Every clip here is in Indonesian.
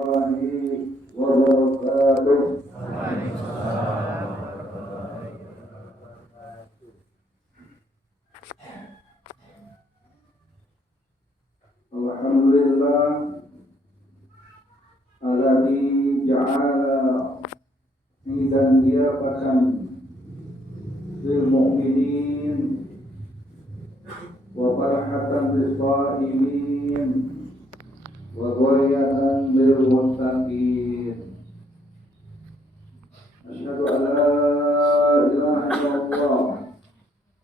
wabarakatuh. Alhamdulillah alladzi ja'ala idan diyafatan lil mu'minin wa farhatan lis shaimin wa ghayatan lil muttaqin. Asyhadu an la ilaha illallah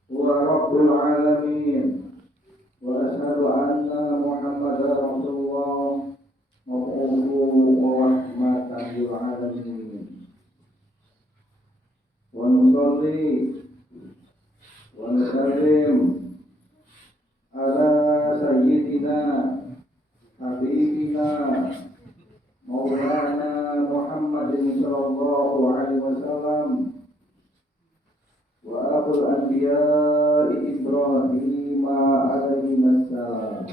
wa rabbul alamin wa asyhadu anna Muhammadar Rasulullah mab'utsu wa rahmatan lil alamin. Wa nusalli wa nusallim ala sayyidina habibina maulana Muhammadin sallallahu alaihi wasallam wa abul anbiya'i Ibrahim alaihi assalam.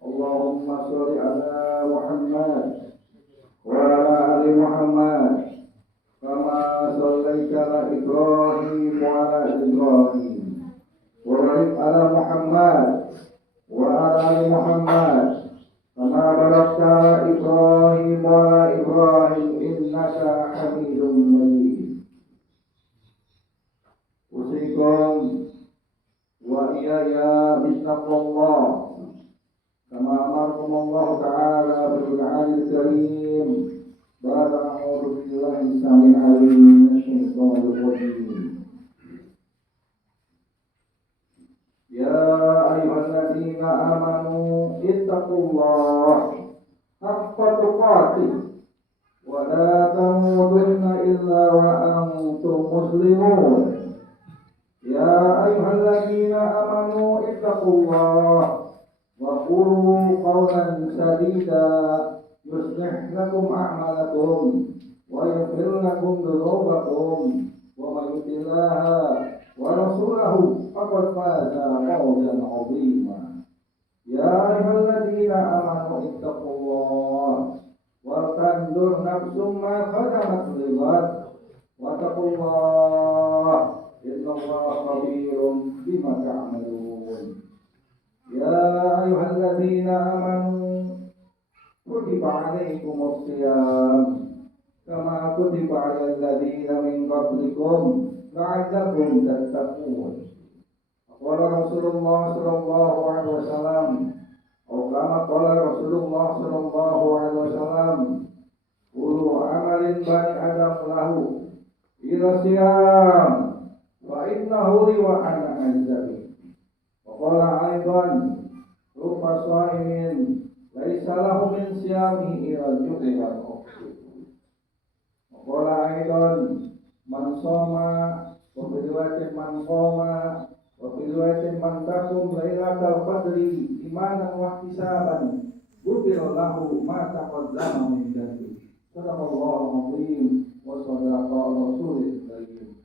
Allahumma sholli ala Muhammad wa ala ali Muhammad kama shallaita ala Ibrahim wa ala Ibrahim wa barik ala Muhammad wa ala ali Muhammad kama barakta ala Ibrahim wa ala Ibrahim innaka Hamidum Majid. Usikum wa iyaya bittaqwallah kama amarakum Allah ta'ala bil Qur'anil Karim. Ba'da a'udzu billahi samil alim minasyaitonir rajim. Ya ayyuhalladzina amanu ittaqullaha haqqa tuqatih wa la tamutunna illa wa antum muslimun. Ya ayyuhalladzina amanu ittaqullaha wa qulu qawlan sadida yuslih lakum a'malakum wa yaghfir lakum dhunubakum wa may yuti'illah wa rasulahu faqad faza fawzan 'azima. Ya ayyuhalladzina amanu ittaqullaha wa tanzur nafsum ma qaddamat lighad wa taqullaha innallaha khabirun bima ta'malun. Ya ayyuhalladzina amanu kutiba alaikumus shiyam kama kutiba alal ladzina min qablikum la'allakum tattaqun. Qala Rasulullah sallallahu alaihi wasallam kama qala Rasulullah sallallahu alaihi wasallam kullu amalin bani adam lahu ila shiyam wa innahu li wa ana ajzabi. Qala aidan rupa shaimin laisa lahu min siyamihi ila al-ju'i wal khawfi. Qala aidan man shoma wa bi riwayatin man qoma wa bi riwayatin man taqum lailatal qadri imanan wa ihtisaban ghufira lahu ma taqaddama min dhanbi. Sadaqallahu azim wa sadaqa rasulul karim.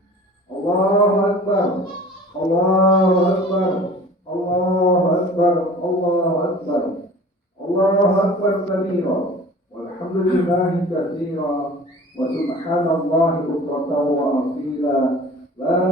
Allahu akbar, Allahu akbar, Allahu akbar, Allahu akbar, Allahu akbar kabira walhamdulillahi katsira wa subhanallahi bukratan wa asila. La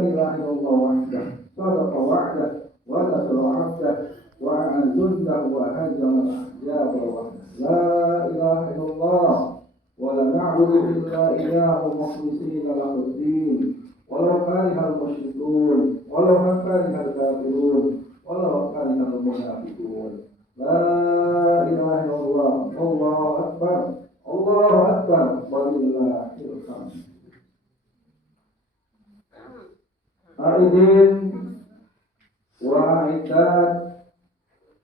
ilaha illallah wahdah sadaqa wa'dah wa nasra 'abdah wa a'azzunna wa hazama al-ahzaba wahdah. La ilaha illallah wa la na'budu illa iyyahu mukhlishina lahu ad-din walau karihal musyrikun walau karihal kafirun walau karihal munafiqun. La ilaha illallah Allahu akbar, Allahu akbar, walillahil hamd. Aidin wa aidat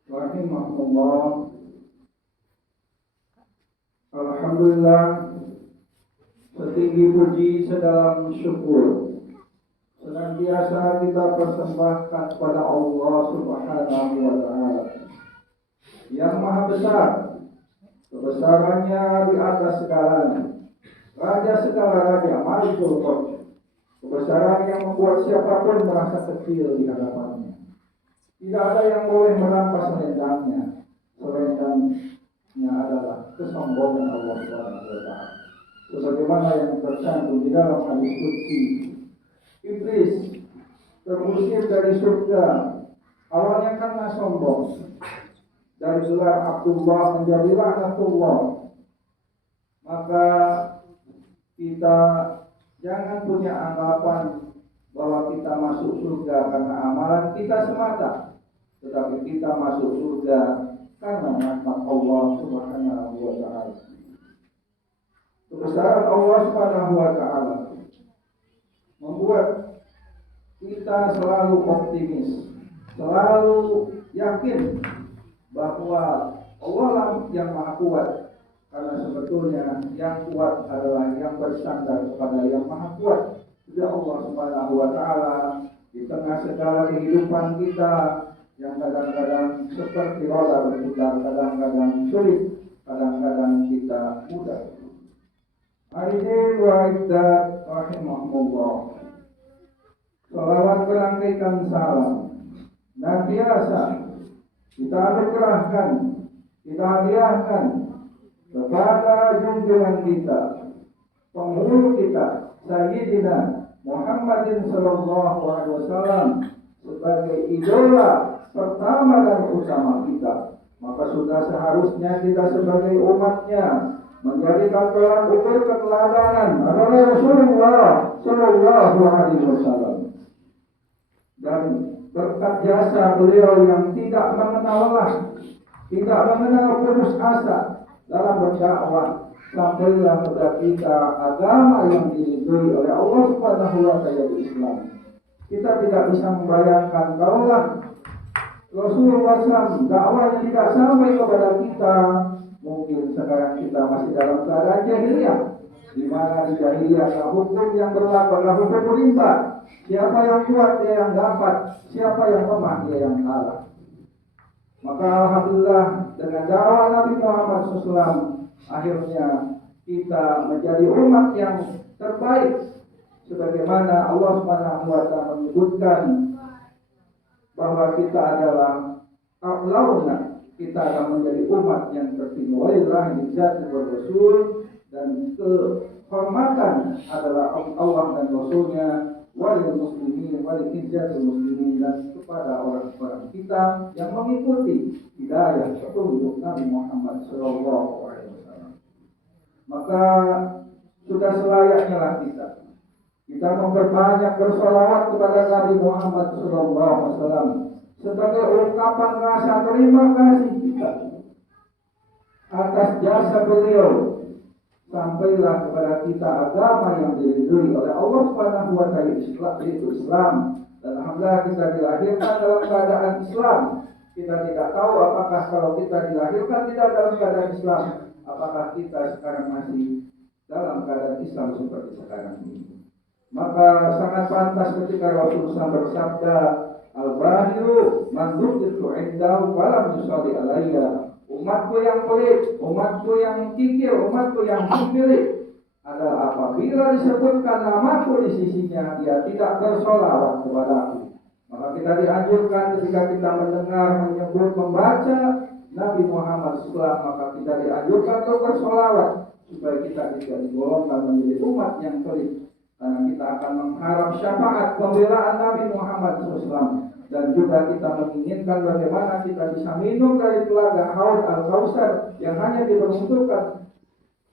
rahimahullah. Alhamdulillah, setinggi puji sedalam syukur senantiasa kita persembahkan kepada Allah Subhanahu wa ta'ala yang maha besar, kebesarannya di atas segalanya, raja segala raja, Malikul Mulk, kebesaran yang membuat siapapun merasa kecil di hadapannya. Tidak ada yang boleh merampas selendangnya, selendang adalah kesombongan Allah Subhanahu wa taala. Sebagaimana yang tercantum di dalam hadis qudsi, iblis terusir dari surga awalnya karena sombong, dari gelar Abdullah menjadi Laknatullah. Maka kita jangan punya anggapan bahwa kita masuk surga karena amalan kita semata, tetapi kita masuk surga karena rahmat Allah Subhanahu wa taala. Kebesaran Allah Subhanahu wa taala membuat kita selalu optimis, selalu yakin bahwa Allah lah yang Maha Kuat. Karena sebetulnya yang kuat adalah yang bersandar kepada yang Maha Kuat. Sudah Allah Subhanahu wa taala di tengah segala kehidupan kita yang kadang-kadang seperti roda berputar, kadang-kadang sulit, kadang-kadang kita mudah. Hadirin wa hadirat rahimahumullah. Salawat berangkaikan salam dan biasa kita anugerahkan, kita hadiahkan kepada junjungan kita, penghulu kita, Sayyidina Muhammadin sallallahu alaihi wasallam sebagai idola pertama dan utama kita. Maka sudah seharusnya kita sebagai umatnya menjadikan tolak ukur keteladanan adalah Rasulullah sallallahu alaihi wasallam. Dan berkat jasa beliau yang tidak mengenal lelah, tidak mengenal putus asa dalam berdakwah, sampailah kepada kita agama yang diridhoi oleh Allah Subhanahu wa taala, Islam. Kita tidak bisa membayangkan kalaulah Rasulullah SAW dakwahnya tidak sampai kepada kita, mungkin sekarang kita masih dalam keadaan jahiliyah, di mana di jahiliyah hukum yang berlaku adalah hukum rimba. Siapa yang kuat dia yang dapat, siapa yang lemah dia yang kalah. Maka alhamdulillah dengan dakwah Nabi Muhammad SAW akhirnya kita menjadi umat yang terbaik, sebagaimana Allah Subhanahu wa taala menyebutkan bahwa kita adalah a'launa, kita akan menjadi umat yang tertinggi. Walillahi izzatu wa rasul, dan kehormatan adalah Allah dan Rasulnya, walil muslimin, walil izzatul muslimin, dan kepada orang-orang kita yang mengikuti hidayah petunjuk Nabi Muhammad sallallahu alaihi wasallam. Maka sudah selayaknya lah kita memperbanyak bersolawat kepada Nabi Muhammad sallallahu alaihi wasallam sebagai ungkapan rasa terima kasih kita atas jasa beliau. Sampailah kepada kita agama yang diridhoi oleh Allah Subhanahu wa taala, yaitu Islam. Dan alhamdulillah kita dilahirkan dalam keadaan Islam. Kita tidak tahu apakah kalau kita dilahirkan tidak dalam keadaan Islam, apakah kita sekarang masih dalam keadaan Islam seperti sekarang ini. Maka sangat pantas ketika Rasulullah bersabda, al-bahiru man dzukirtu indahu falam yusalli alayya. Umatku yang pelit, umatku yang kikir, umatku yang pilih adalah apabila disebutkan namaku di sisinya, dia tidak bersolawat kepadaku. Maka kita dianjurkan ketika kita mendengar, menyebut, membaca Nabi Muhammad SAW, maka kita dianjurkan untuk bersolawat supaya kita tidak digolongkan menjadi umat yang pelit. Karena kita akan mengharap syafaat pembelaan Nabi Muhammad SAW. Dan juga kita menginginkan bagaimana kita bisa minum dari telaga Haud Al-Kausar yang hanya diperuntukkan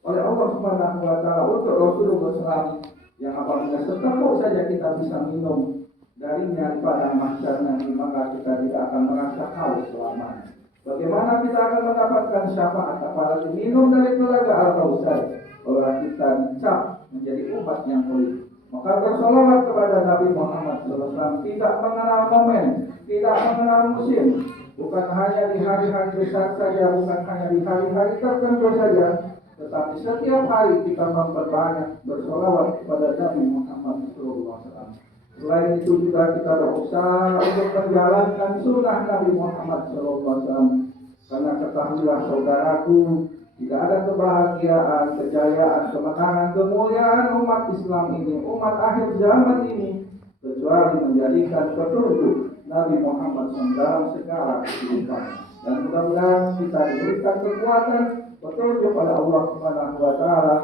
oleh Allah Subhanahu wa taala untuk Rasulullah SAW, yang apabila seteguk saja kita bisa minum darinya pada mahsyar nanti, maka kita tidak akan merasa haus selamanya. Bagaimana kita akan mendapatkan syafaat apalagi minum dari telaga Al-Kausar kalau kita dicap menjadi umat yang mulia. Maka bersolawat kepada Nabi Muhammad SAW tidak mengenal momen, tidak mengenal musim, bukan hanya di hari-hari besar saja, bukan hanya di hari-hari tertentu saja, tetapi setiap hari kita memperbanyak bersolawat kepada Nabi Muhammad SAW. Selain itu juga kita berusaha untuk menjalankan sunnah Nabi Muhammad SAW. Karena ketahuilah saudaraku, tidak ada kebahagiaan, kejayaan, kemenangan, kemuliaan umat Islam ini, umat akhir zaman ini, kecuali menjadikan petunjuk Nabi Muhammad SAW dalam segala kehidupan. Dan mudah-mudahan kita diberikan kekuatan petunjuk oleh Allah Subhanahu wa taala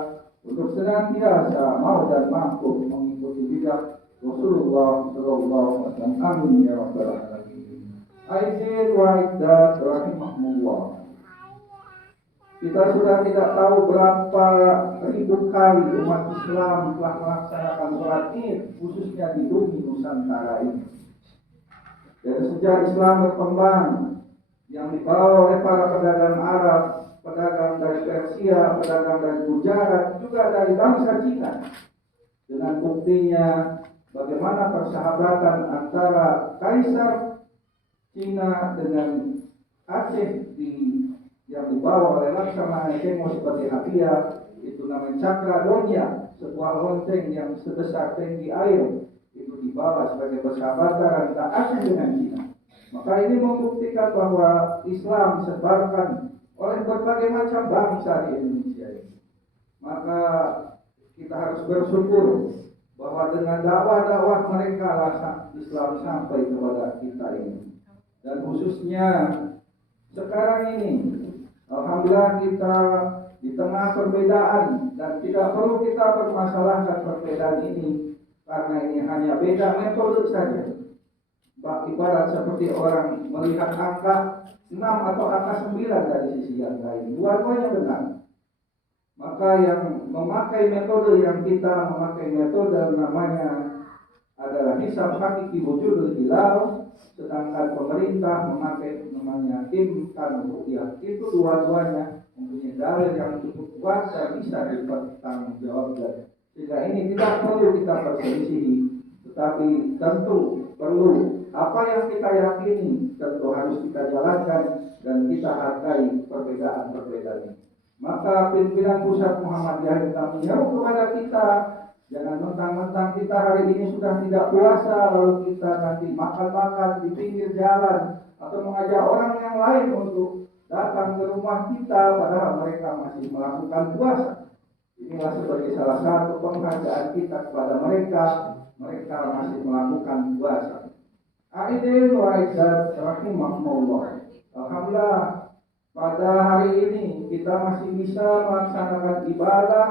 untuk senantiasa mau dan mampu mengikuti jejak Rasulullah sallallahu alaihi wasallam. Amin ya rabbal alamin. Aizin wa iddat rahimahullah. Kita sudah tidak tahu berapa ribu kali umat Islam telah melaksanakan sholat Id, khususnya di bumi Nusantara ini. Dari sejak Islam berkembang, yang dibawa oleh para pedagang Arab, pedagang dari Persia, pedagang dari Gujarat, juga dari bangsa Cina. Dengan buktinya bagaimana persahabatan antara Kaisar Cina dengan Aceh yang dibawa oleh Laksamana Cengho sebagai hadiah, itu namanya Cakradonya, sebuah lonceng yang sebesar tinggi air, itu dibawa sebagai persahabatan antara Aceh dengan Cina. Maka ini membuktikan bahwa Islam disebarkan oleh berbagai macam bangsa di Indonesia ini. Maka kita harus bersyukur bahwa dengan dakwah-dakwah mereka lah Islam sampai kepada kita ini. Dan khususnya sekarang ini, alhamdulillah kita di tengah perbedaan, dan tidak perlu kita permasalahkan perbedaan ini, karena ini hanya beda metode saja. Ibarat seperti orang melihat angka 6 atau angka 9 dari sisi yang lain, dua-duanya benar. Maka yang memakai metode yang kita memakai metode namanya adalah hisab hakiki wujudul hilal, sedangkan pemerintah memakai namanya imkan ru'yah. Itu dua-duanya mempunyai dalil yang cukup kuat dan bisa dipertanggungjawabkan. Sehingga ini tidak perlu kita perselisihi, tetapi tentu perlu apa yang kita yakini tentu harus kita jalankan dan kita hargai perbedaan-perbedaan ini. Maka pimpinan pusat Muhammadiyah yang kami menyeru kepada kita, jangan mentang-mentang kita hari ini sudah tidak puasa lalu kita nanti makan-makan di pinggir jalan atau mengajak orang yang lain untuk datang ke rumah kita padahal mereka masih melakukan puasa. Inilah sebagai salah satu penghargaan kita kepada mereka masih melakukan puasa. Aidin wa aizzat rahimahullah. Alhamdulillah pada hari ini kita masih bisa melaksanakan ibadah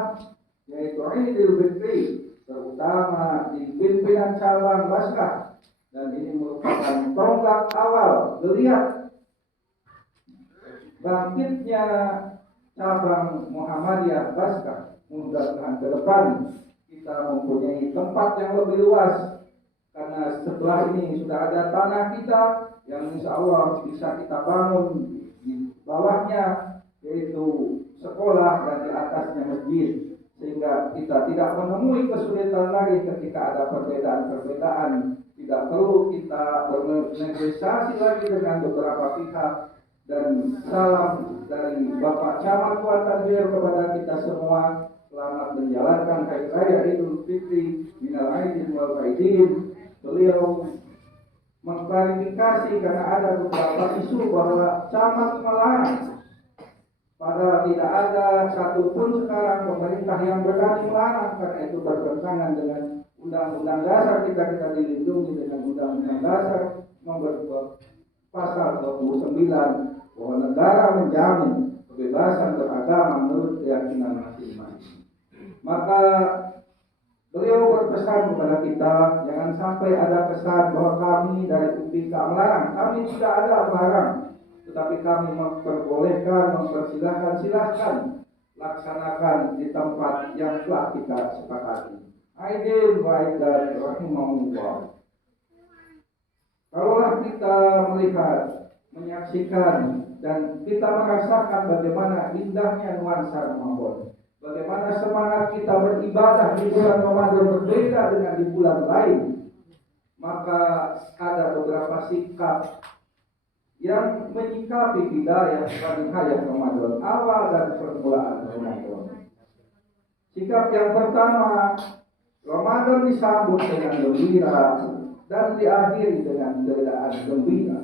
yaitu Idul Fitri, terutama di pimpinan cabang Baskah, dan ini merupakan tonggak awal geliat bangkitnya cabang Muhammadiyah Baskah. Mudah-mudahan ke depan kita mempunyai tempat yang lebih luas, karena setelah ini sudah ada tanah kita yang insya Allah bisa kita bangun di bawahnya yaitu sekolah dan di atasnya masjid, sehingga kita tidak menemui kesulitan lagi ketika ada perbedaan-perbedaan. Tidak perlu kita bernegosiasi lagi dengan beberapa pihak. Dan salam dari Bapak Camat Kuatan Biar kepada kita semua, selamat menjalankan hari raya Idul Fitri minal aidin wal faidin. Beliau mengklarifikasi karena ada beberapa isu bahwa camat melarang, padahal tidak ada satupun sekarang pemerintah yang berani melarang, karena itu bertentangan dengan Undang-Undang Dasar kita dilindungi dengan Undang-Undang Dasar nomor 2 pasal 29 bahwa negara menjamin kebebasan beragama menurut keyakinan masing-masing. Maka beliau berpesan kepada kita, jangan sampai ada kesan bahwa kami dari UPK melarang. Kami tidak ada melarang, tetapi kami memperbolehkan, mempersilahkan, silahkan laksanakan di tempat yang telah kita sepakati. Aidin wa aidat rahimahullah. Kalaulah kita melihat, menyaksikan, dan kita merasakan bagaimana indahnya nuansa Ramadan, bagaimana semangat kita beribadah di bulan Ramadan berbeda dengan di bulan lain, maka ada beberapa sikap yang menyikapi hidayah dan hayat Ramadan, awal dan permulaan Ramadan. Sikap yang pertama, Ramadan disambut dengan gembira dan diakhiri dengan keadaan gembira.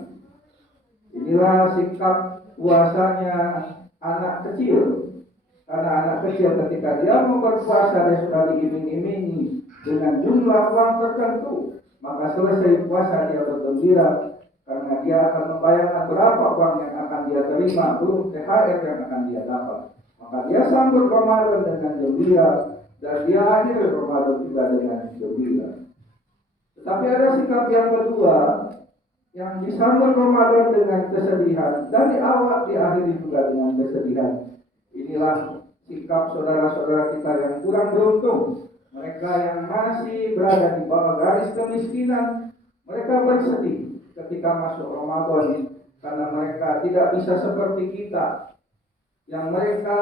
Inilah sikap puasanya anak kecil. Karena anak kecil ketika dia mau berpuasa, dia sudah diiming-imingi dengan jumlah uang tertentu, maka selesai puasa dia bergembira karena dia akan membayangkan berapa uang yang akan dia terima, belum THR yang akan dia dapat. Maka dia sambut Ramadan dengan gembira dan dia akhir Ramadan juga dengan gembira. Tetapi ada sikap yang kedua yang disambut Ramadan dengan kesedihan dan diakhiri juga dengan kesedihan. Inilah sikap saudara-saudara kita yang kurang beruntung. Mereka yang masih berada di bawah garis kemiskinan, mereka bersedih ketika masuk Ramadan karena mereka tidak bisa seperti kita yang mereka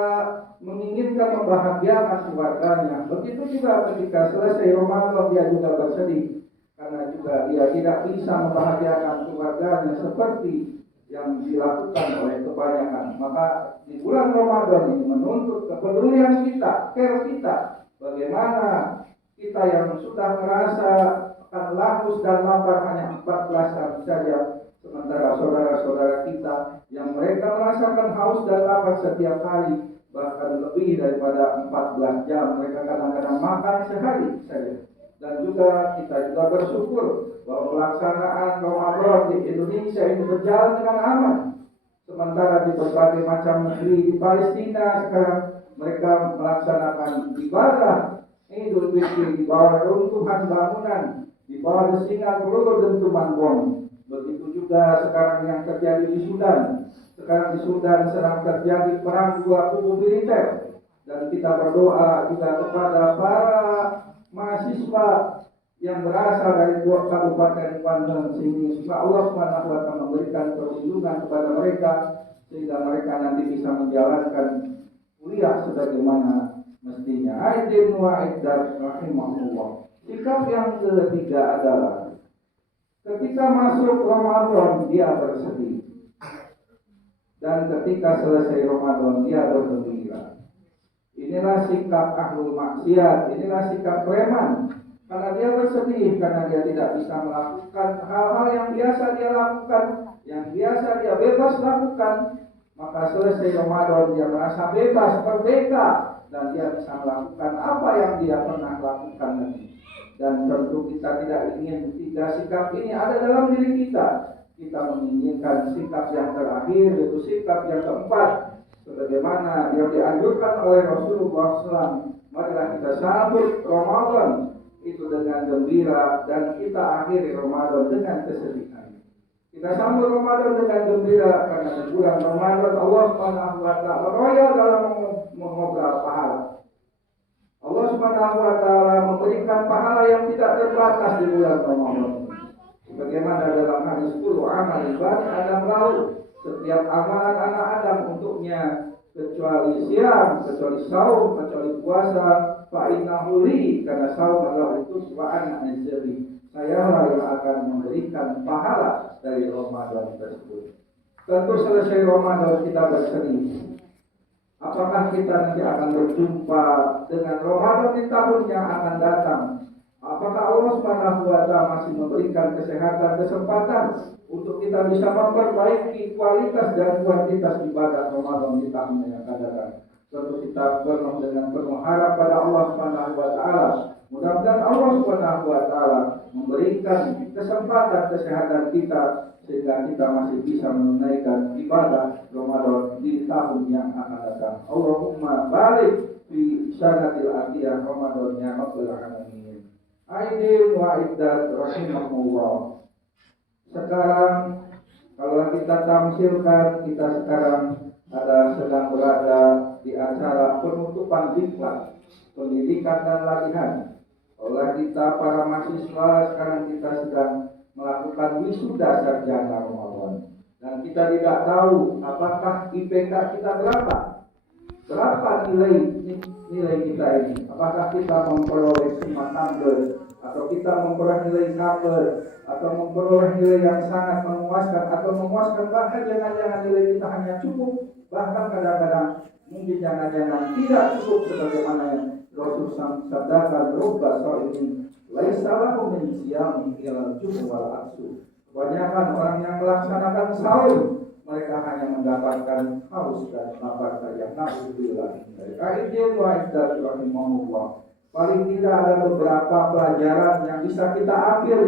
menginginkan membahagiakan keluarganya. Begitu juga ketika selesai Ramadan dia juga bersedih karena juga dia tidak bisa membahagiakan keluarganya seperti yang dilakukan oleh kebanyakan. Maka di bulan Ramadan ini menuntut kepedulian kita, care kita. Bagaimana kita yang sudah merasa akan lahus dan lapar hanya 14 hari saja, sementara saudara-saudara kita yang mereka merasakan haus dan lapar setiap hari, bahkan lebih daripada 14 jam, mereka kadang-kadang makan sehari saja. Dan juga kita juga bersyukur bahwa pelaksanaan Ramadan di Indonesia ini berjalan dengan aman. Sementara di berbagai macam negeri di Palestina sekarang mereka melaksanakan ibadah Idul Fitri di bawah runtuhan bangunan, di bawah desingan peluru dentuman bom. Begitu juga sekarang yang terjadi di Sudan. Sekarang di Sudan sedang terjadi perang dua kubu militer. Dan kita berdoa juga kepada para mahasiswa yang berasal dari Kabupaten Banten, sehingga Allah SWT memberikan perlindungan kepada mereka sehingga mereka nanti bisa menjalankan kuliah sebagaimana mestinya. Aidin wa iddat rahimahullah. Sikap yang ketiga adalah ketika masuk Ramadan dia bersedih, dan ketika selesai Ramadan dia bergembira. Inilah sikap ahlul maksiat, inilah sikap preman. Karena dia bersedih, karena dia tidak bisa melakukan hal-hal yang biasa dia lakukan, yang biasa dia bebas lakukan. Maka selesai Ramadan dia merasa bebas, merdeka, dan dia bisa melakukan apa yang dia pernah lakukan lagi. Dan tentu kita tidak ingin tiga sikap ini ada dalam diri kita. Kita menginginkan sikap yang terakhir, yaitu sikap yang keempat, sebagaimana yang dianjurkan oleh Rasulullah SAW. Marilah kita sambut Ramadan itu dengan gembira dan kita akhiri Ramadan dengan kesedihan. Kita sambut Ramadan dengan gembira karena di bulan Ramadan Allah SWT royal dalam mengobrol pahala. Allah SWT memberikan pahala yang tidak terbatas di bulan Ramadan. Bagaimana dalam hadis 10 amal ibadi Adam lalu, setiap amalan anak Adam untuknya kecuali siam, kecuali saum, kecuali puasa, fa'innahu li, karena saum adalah utus wa ana azzabi. Saya lah yang akan memberikan pahala dari Ramadan tersebut. Tentu selesai Ramadan kita bersedih. Apakah kita nanti akan berjumpa dengan Ramadan di tahun yang akan datang? Apakah Allah SWT masih memberikan kesehatan, kesempatan untuk kita bisa memperbaiki kualitas dan kuantitas ibadah Ramadan di tahun yang akan datang? Tentu kita penuh harap pada Allah SWT. Mudah-mudahan Allah SWT memberikan kesempatan kesehatan kita sehingga kita masih bisa menunaikan ibadah Ramadan di tahun yang akan datang. Allahumma barik fi sanatil atiyah Ramadan ya Rabbal alamin. Aidin wa iddat rahimahullah. Sekarang kalau kita tamsilkan, kita sekarang sedang berada di acara penutupan diklat pendidikan dan latihan. Oleh kita para mahasiswa sekarang kita sedang melakukan wisuda sarjana Ramadan. Dan kita tidak tahu apakah IPK kita berapa nilai kita ini. Apakah kita memperoleh 5 number, atau kita memperoleh nilai cover, atau memperoleh nilai yang sangat memuaskan, atau memuaskan, bahkan jangan-jangan nilai kita hanya cukup, bahkan kadang-kadang mungkin jangan-jangan tidak cukup, sebagaimana yang Rasul sabdakan, rubba sha'imin laisa lahu min siyami illa al-jum' wal aksu. Kebanyakan orang yang melaksanakan sahur, mereka hanya mendapatkan haus dan lapar saja. Na'udzubillah. Aidin wa iddat rahimahullah. Paling tidak ada beberapa pelajaran yang bisa kita ambil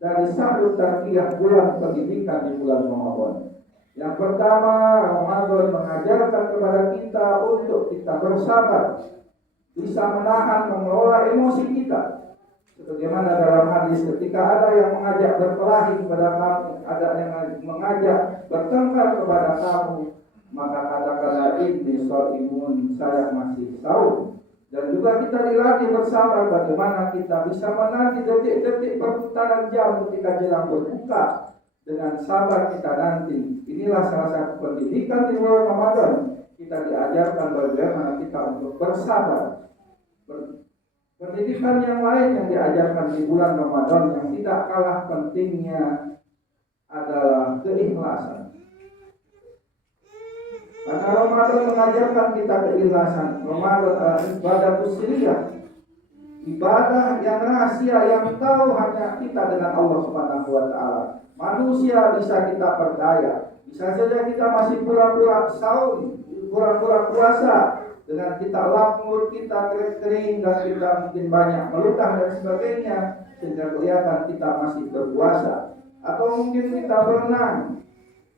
dari sahur tarbiyah bulan pendidikan di bulan Ramadan. Yang pertama, Ramadan mengajarkan kepada kita untuk kita bersabar, bisa menahan, mengelola emosi kita. Sebagaimana dalam hadis, ketika ada yang mengajak berkelahi kepada kamu, ada yang mengajak bertengkar kepada kamu, maka katakanlah inni shaimun, saya masih saum. Dan juga kita dilatih bersabar bagaimana kita bisa menanti detik-detik perputaran jam ketika jelang berbuka. Dengan sabar kita nanti. Inilah salah satu pendidikan di bulan Ramadan. Kita diajarkan bagaimana kita untuk bersabar. Pendidikan yang lain yang diajarkan di bulan Ramadan yang tidak kalah pentingnya adalah keikhlasan. Karena Ramadan mengajarkan kita keikhlasan. Ramadan adalah ibadah sirriyah, ibadah yang rahasia yang tahu hanya kita dengan Allah Subhanahu wa taala. Manusia bisa kita percaya, bisa saja kita masih pura-pura saum, pura-pura puasa, dengan kita lap mulut kita kering dan kita mungkin banyak meludah dan sebagainya, sehingga kelihatan kita masih berpuasa. Atau mungkin kita berenang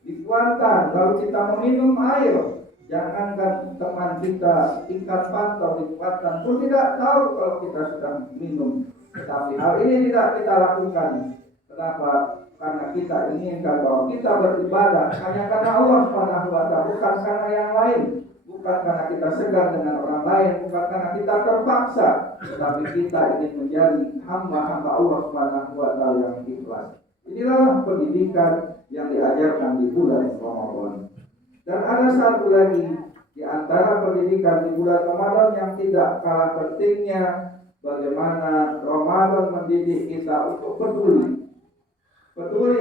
di Kuantan, lalu kita meminum air. Jangankan teman kita ikan pantau di Kuantan pun tidak tahu kalau kita sudah minum. Tetapi hal ini tidak kita lakukan. Kenapa? Karena kita inginkan bahwa kita beribadah hanya karena Allah Subhanahu wa taala, bukan karena yang lain, bukan karena kita segan dengan orang lain, bukan karena kita terpaksa, tetapi kita ingin menjadi hamba-hamba Allah Subhanahu wa taala yang ikhlas. Inilah pendidikan yang diajarkan di bulan Ramadan. Dan ada satu lagi di antara pendidikan di bulan Ramadan yang tidak kalah pentingnya, bagaimana Ramadan mendidik kita untuk peduli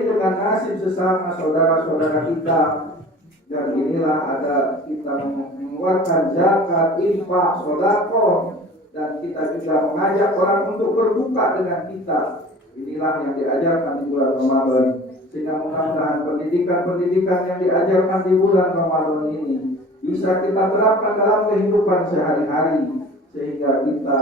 dengan nasib sesama saudara-saudara kita. Dan inilah ada kita mengeluarkan zakat, infak, sedekah, dan kita juga mengajak orang untuk berbuka dengan kita. Inilah yang diajarkan di bulan Ramadan. Sehingga mudah-mudahan pendidikan-pendidikan yang diajarkan di bulan Ramadan ini bisa kita terapkan dalam kehidupan sehari-hari, sehingga kita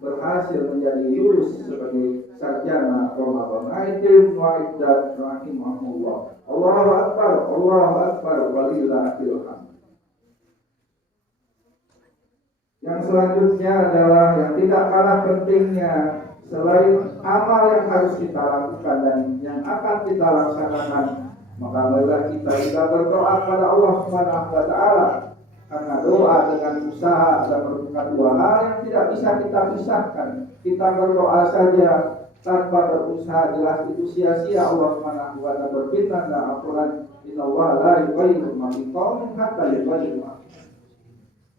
berhasil menjadi lulus sebagai sarjana Ramadan. Aidin wa iddat rahimahullah. Allahu akbar, walillahil hamd. Yang selanjutnya adalah yang tidak kalah pentingnya, selain amal yang harus kita lakukan dan yang akan kita laksanakan, maka marilah kita juga berdoa kepada Allah Subhanahu wa taala. Karena doa dengan usaha adalah merupakan dua hal yang tidak bisa kita pisahkan. Kita berdoa saja tanpa berusaha jelas itu sia-sia. Allah Subhanahu wa taala berfirman dalam Al-Qur'an, "Innallaha la yughayyiru ma biqaumin hatta yughayyiru ma."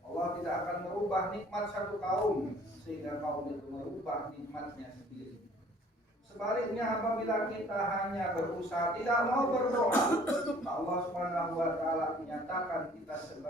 Allah tidak akan merubah nikmat satu kaum sehingga kaum itu merubah nikmatnya sendiri. Sebaliknya, apabila kita hanya berusaha tidak mau berdoa, Allah Subhanahu wa taala menyatakan kita sebagai